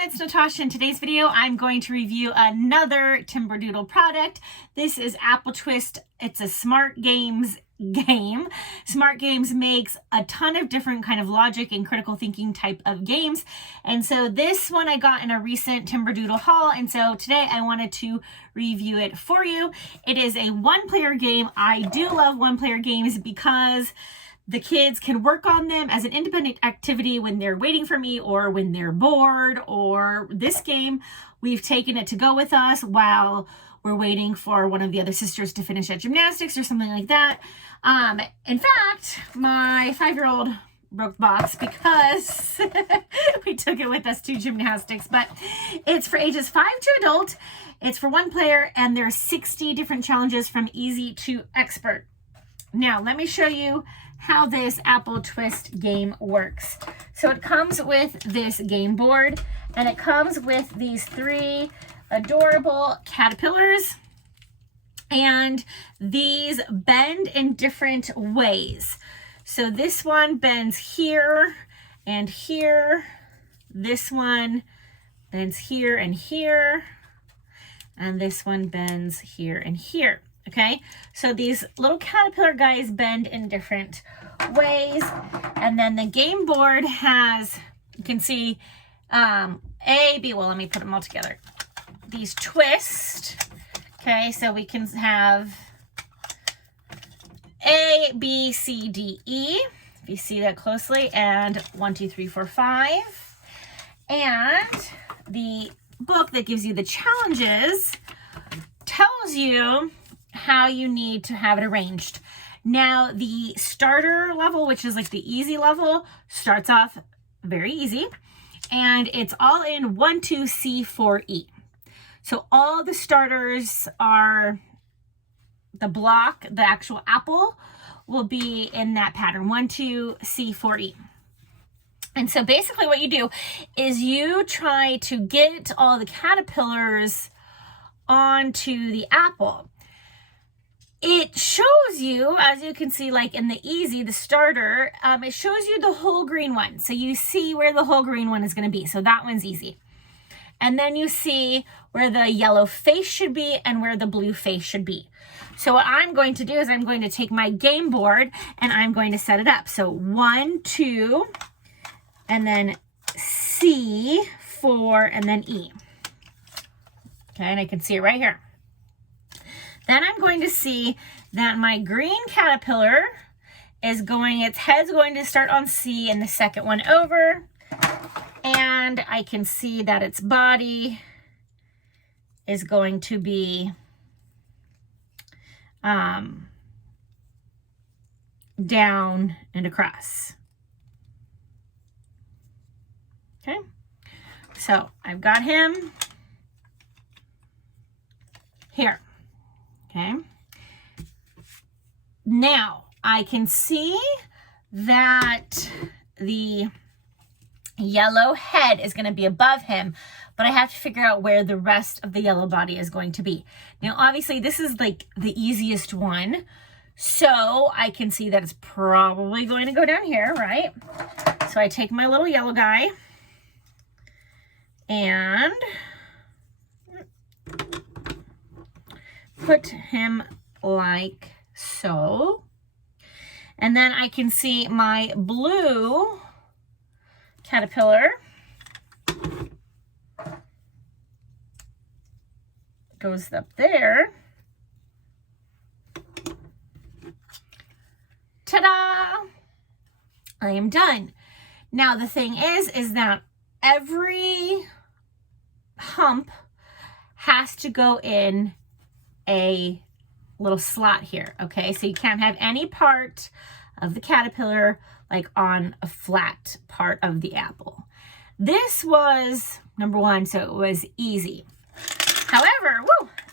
everyone, it's Natasha. In today's video, I'm going to review another Timberdoodle product. This is Apple Twist. It's a Smart Games game. Smart Games makes a ton of different kind of logic and critical thinking type of games. And so this one I got in a recent Timberdoodle haul. And so today I wanted to review it for you. It is a one-player game. I do love one-player games because the kids can work on them as an independent activity when they're waiting for me or when they're bored. Or this game, we've taken it to go with us while we're waiting for one of the other sisters to finish at gymnastics or something like that. In fact, my 5-year-old broke the box because we took it with us to gymnastics. But it's for ages 5 to adult. It's for one player, and there's 60 different challenges from easy to expert. Now, let me show you how this Apple Twist game works. So it comes with this game board, and it comes with these 3 adorable caterpillars, and these bend in different ways. So this one bends here and here. This one bends here and here. And this one bends here and here. Okay, so these little caterpillar guys bend in different ways. And then the game board has, you can see A, B, well, let me put them all together. These twist, okay, so we can have A, B, C, D, E, if you see that closely, and 1, 2, 3, 4, 5. And the book that gives you the challenges tells you how you need to have it arranged. Now, the starter level, which is like the easy level, starts off very easy, and it's all in 1, 2, C, 4, E. So all the starters are the block, the actual apple will be in that pattern, 1, 2, C, 4, E. And so basically what you do is you try to get all the caterpillars onto the apple. It shows you, as you can see, like in the easy, the starter, it shows you the whole green one. So you see where the whole green one is going to be. So that one's easy. And then you see where the yellow face should be and where the blue face should be. So what I'm going to do is I'm going to take my game board and I'm going to set it up. So 1, 2, and then C, 4, and then E. Okay, and I can see it right here. Then I'm going to see that my green caterpillar is going, its head's going to start on C and the second one over. And I can see that its body is going to be down and across. Okay, so I've got him here. Okay, now I can see that the yellow head is going to be above him, but I have to figure out where the rest of the yellow body is going to be. Now, obviously, this is like the easiest one, so I can see that it's probably going to go down here, right? So I take my little yellow guy and put him like so. And then I can see my blue caterpillar goes up there. Ta-da! I am done. Now the thing is that every hump has to go in a little slot here, okay? So you can't have any part of the caterpillar like on a flat part of the apple. This was number 1, so it was easy. However,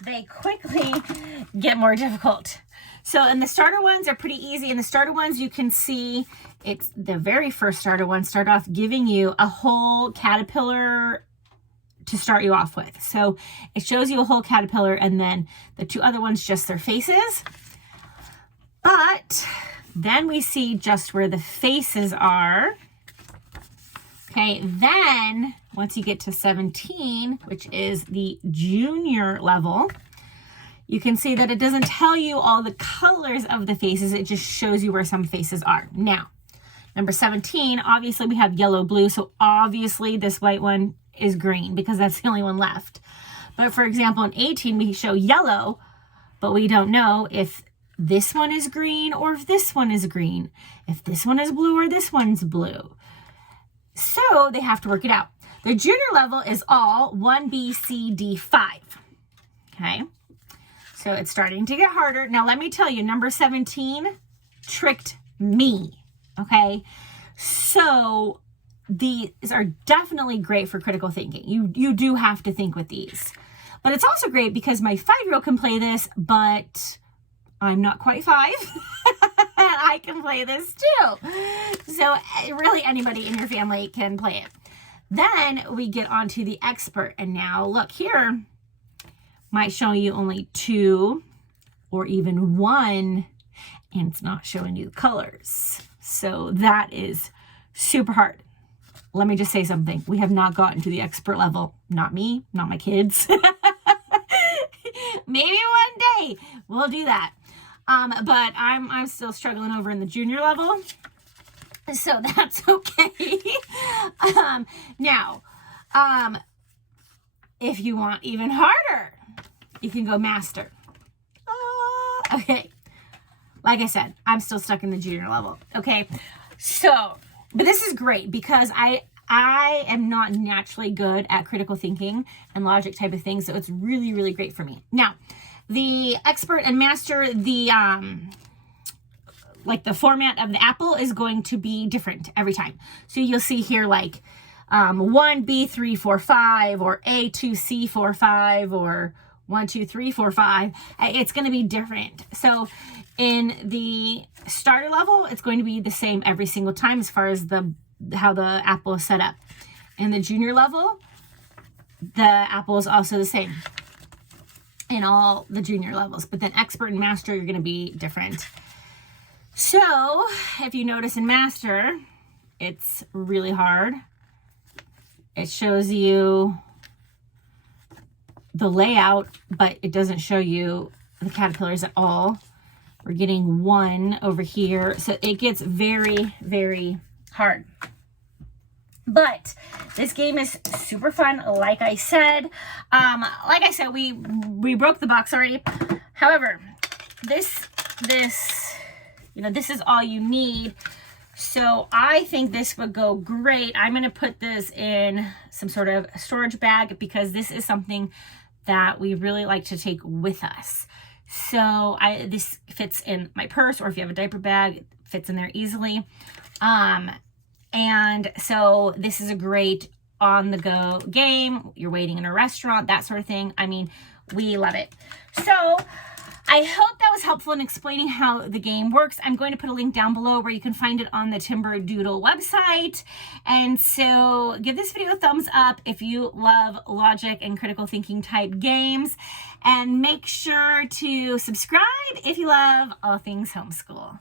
they quickly get more difficult. So in the starter ones are pretty easy. In the starter ones, you can see it's the very first starter ones start off giving you a whole caterpillar to start you off with. So it shows you a whole caterpillar, and then the 2 other ones just their faces. But then we see just where the faces are. Okay, then once you get to 17, which is the junior level, you can see that it doesn't tell you all the colors of the faces. It just shows you where some faces are. Now, number 17, obviously we have yellow, blue. So obviously this white one is green because that's the only one left. But for example, in 18, we show yellow, but we don't know if this one is green or if this one is green, if this one is blue or this one's blue. So they have to work it out. The junior level is all 1B, C, D, 5. Okay. So it's starting to get harder. Now, let me tell you, number 17 tricked me. Okay. So these are definitely great for critical thinking. You do have to think with these. But it's also great because my 5-year-old can play this, but I'm not quite 5. I can play this too. So really anybody in your family can play it. Then we get on to the expert. And now look here, might show you only 2 or even 1, and it's not showing you the colors. So that is super hard. Let me just say something. We have not gotten to the expert level. Not me, not my kids. Maybe one day we'll do that. But I'm still struggling over in the junior level. So that's okay. Now, if you want even harder, you can go master. Okay. Like I said, I'm still stuck in the junior level. Okay. So, but this is great because I am not naturally good at critical thinking and logic type of things. So it's really, really great for me. Now, the expert and master, the format of the apple is going to be different every time. So you'll see here like 1, B, 3, 4, 5, or A, 2, C, 4, 5, or 1, 2, 3, 4, 5. It's going to be different. So in the starter level, it's going to be the same every single time as far as how the apple is set up. In the junior level, the apple is also the same in all the junior levels. But then expert and master, you're going to be different. So if you notice in master, it's really hard. It shows you the layout, but it doesn't show you the caterpillars at all. We're getting 1 over here. So it gets very, very hard. But this game is super fun. Like I said, we broke the box already. However, this is all you need. So I think this would go great. I'm going to put this in some sort of storage bag because this is something that we really like to take with us. So this fits in my purse, or if you have a diaper bag, it fits in there easily. And so this is a great on-the-go game. You're waiting in a restaurant, that sort of thing. I mean, we love it. So I hope that was helpful in explaining how the game works. I'm going to put a link down below where you can find it on the Timberdoodle website. And so give this video a thumbs up if you love logic and critical thinking type games. And make sure to subscribe if you love all things homeschool.